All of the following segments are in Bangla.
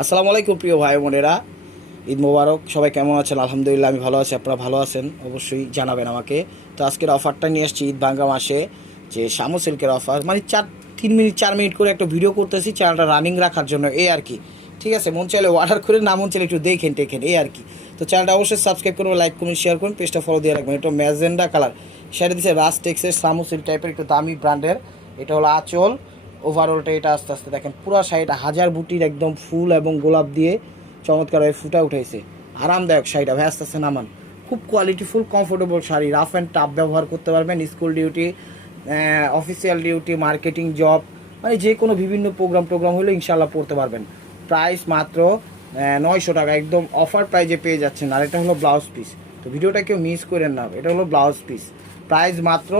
আসসালামু আলাইকুম প্রিয় ভাই বোনেরা, ঈদ মোবারক। সবাই কেমন আছেন? আলহামদুলিল্লাহ আমি ভালো আছি। আপনারা ভালো আছেন অবশ্যই জানাবেন আমাকে। তো আজকের অফারটা নিয়ে আসছি ঈদ ভাঙ্গা মাসে, যে শামু সিল্কের অফার। মানে 3 মিনিট 4 মিনিট করে একটা ভিডিও করতেছি চ্যানেলটা রানিং রাখার জন্য, এই আর কি। ঠিক আছে, মন চাইলে অর্ডার করে, না মন চাইলে একটু দেখেন এই আর কি। তো চ্যানেলটা অবশ্যই সাবস্ক্রাইব করবেন, লাইক করুন, শেয়ার করুন, পেজটা ফলো দিয়ে রাখবেন। এটা ম্যাজেন্ডা কালার, সেটা দিচ্ছে রাজ টেক্সের শামু সিল্ক টাইপের একটু দামি ব্র্যান্ডের। এটা হলো আঁচল, ওভারঅলটা এটা আস্তে আস্তে দেখেন পুরো শাড়িটা হাজার বুটির একদম ফুল এবং গোলাপ দিয়ে চমৎকারভাবে ফুটা উঠেছে। আরামদায়ক শাড়িটা ভাই, আস্তে আস্তে নামান। খুব qualityful comfortable sari, rough and tough ব্যবহার করতে পারবেন। School duty, official duty, marketing job, মানে যে কোনো বিভিন্ন প্রোগ্রাম হলে ইনশাল্লাহ পড়তে পারবেন। প্রাইস মাত্র 900 টাকা, একদম অফার প্রাইজে পেয়ে যাচ্ছেন। আর এটা হলো ব্লাউজ পিস, তো ভিডিওটা কেউ মিস করেন না। এটা হলো ব্লাউজ পিস, প্রাইস মাত্র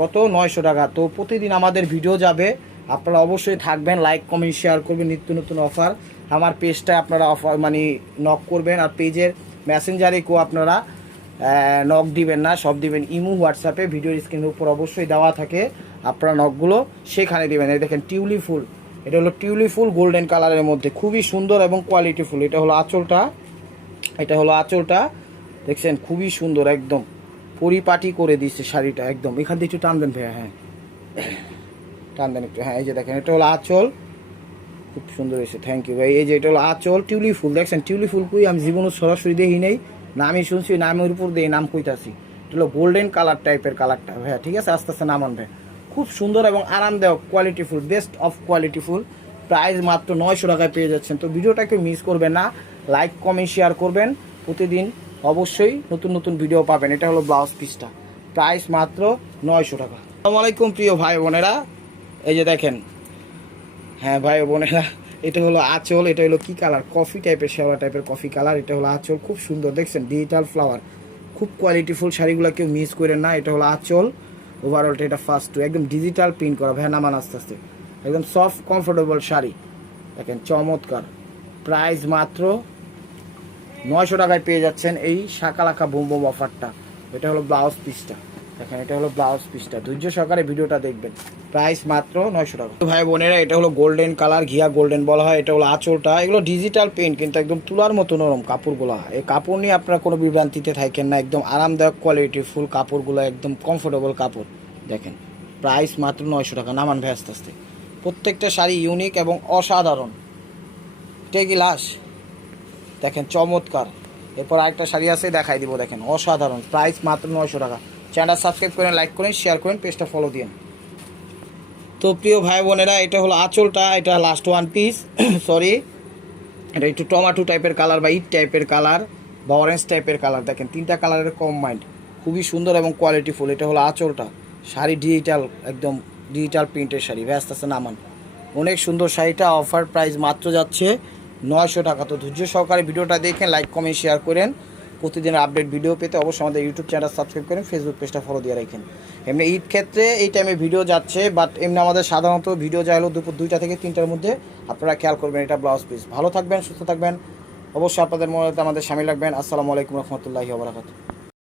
কত, 900 টাকা। তো প্রতিদিন আমাদের ভিডিও যাবে, আপনারা অবশ্যই থাকবেন, লাইক কমেন্ট শেয়ার করবেন। নিত্য নতুন অফার আমার পেজটায় আপনারা অফার মানে নক করবেন। আর পেজের মেসেঞ্জারে কেউ আপনারা নক দিবেন না, সব দিবেন ইমো, হোয়াটসঅ্যাপে। ভিডিওর স্ক্রিনের উপর অবশ্যই দেওয়া থাকে, আপনারা নকগুলো সেখানে দিবেন। এই দেখেন টিউলি ফুল, এটা হলো টিউলি ফুল গোল্ডেন কালারের মধ্যে, খুবই সুন্দর এবং কোয়ালিটিফুল। এটা হলো আঁচলটা, দেখছেন খুবই সুন্দর, একদম পরিপাটি করে দিচ্ছে শাড়িটা একদম। এখান থেকে একটু টানবেন ভাইয়া, হ্যাঁ টান দেন একটু, হ্যাঁ এই যে দেখেন এটা হলো আঁচল, খুব সুন্দর হয়েছে, থ্যাংক ইউ ভাই। এই যে এটা হলো আঁচল, টিউলি ফুল দেখছেন, টিউলি ফুল কই আমি জীবনে সরাসরি দেখি নেই, নামই শুনছি, নামের উপর দিয়ে নাম কইতাছি। এটা হলো গোল্ডেন কালার টাইপের কালারটা ভাইয়া, ঠিক আছে, আস্তে আস্তে নামান ভাই। খুব সুন্দর এবং আরামদায়ক, কোয়ালিটিফুল, বেস্ট অফ কোয়ালিটিফুল। প্রাইস মাত্র 900 টাকায় পেয়ে যাচ্ছেন। তো ভিডিওটাকে মিস করবেন না, লাইক কমেন্ট শেয়ার করবেন। প্রতিদিন অবশ্যই নতুন নতুন ভিডিও পাবেন। এটা হলো ব্লাউজ পিসটা, প্রাইস মাত্র 900 টাকা। আসসালামু আলাইকুম প্রিয় ভাই বোনেরা, এই যে দেখেন, হ্যাঁ ভাই বোনেরা, এটা হলো আঁচল। এটা হলো কি কালার, কফি টাইপের, শেওয়া টাইপের কফি কালার। এটা হলো আঁচল, খুব সুন্দর দেখছেন, ডিজিটাল ফ্লাওয়ার, খুব কোয়ালিটিফুল শাড়িগুলো কেউ মিস করেন না। এটা হলো আঁচল, ওভারঅলটা এটা ফার্স্ট টু একদম ডিজিটাল প্রিন্ট করা, ভ্যান নামান আস্তে আস্তে, একদম সফট কমফোর্টেবল শাড়ি, দেখেন চমৎকার। প্রাইস মাত্র 900 টাকায় পেয়ে যাচ্ছেন এই শাকালাকা বুম বুম অফারটা। এটা হলো ব্লাউজ পিসটা, দেখেন এটা হলো ব্লাউজ পিসটা, ধৈর্য সহকারে ভিডিওটা দেখবেন। প্রাইস মাত্র 900 টাকা। ভাই বোনেরা, এটা হলো গোল্ডেন কালার, ঘিয়া গোল্ডেন বলা হয়। এটা হলো আঁচলটা, এগুলো ডিজিটাল পেন্ট, কিন্তু একদম তুলার মতো নরম কাপড়গুলো। এই কাপড় নিয়ে আপনারা কোনো বিভ্রান্তিতে থাকেন না, একদম আরামদায়ক কোয়ালিটি ফুল কাপড়গুলো, একদম কমফোর্টেবল কাপড়। দেখেন প্রাইস মাত্র 900 টাকা। নামান ভাই আস্তে আস্তে, প্রত্যেকটা শাড়ি ইউনিক এবং অসাধারণ। টেগিলাস দেখেন চমৎকার। এরপর আরেকটা শাড়ি আছে, দেখাই দিব, দেখেন অসাধারণ। প্রাইস মাত্র 900 টাকা। চ্যানেলটা সাবস্ক্রাইব করেন, লাইক করেন, শেয়ার করেন, পেজটা ফলো দিন। তো প্রিয় ভাই বোনেরা, এটা হলো আঁচলটা, এটা লাস্ট ওয়ান পিস সরি, এটা একটু টমাটো টাইপের কালার বা ইট টাইপের কালার বা অরেঞ্জ টাইপের কালার। দেখেন তিনটা কালারের কম্বাইন্ড, খুবই সুন্দর এবং কোয়ালিটিফুল। এটা হলো আঁচলটা, শাড়ি ডিজিটাল, একদম ডিজিটাল প্রিন্টের শাড়ি, ব্যস্ত আছে নামান। অনেক সুন্দর শাড়িটা, অফার প্রাইস মাত্র যাচ্ছে 900 টাকা। তো ধৈর্য সহকারে ভিডিওটা দেখেন, লাইক কমেন্ট শেয়ার করেন। প্রতিদিনের আপডেট ভিডিও পেতে অবশ্যই আমাদের ইউটিউব চ্যানেল সাবস্ক্রাইব করেন, ফেসবুক পেজটা ফলো দিয়ে রাখেন। এমনি ঈদ ক্ষেত্রে এই টাইমে ভিডিও যাচ্ছে, বাট এমনি আমাদের সাধারণত ভিডিও যায় হলো দুপুর 2টা থেকে 3টার মধ্যে। আপনারা খেয়াল করবেন। এটা ব্লাউজ পিস। ভালো থাকবেন, সুস্থ থাকবেন, অবশ্যই আপনাদের মনে আমাদের সামিল রাখবেন। আসসালামু আলাইকুম রহমতুল্লাহি ওয়া বারাকাতুহু।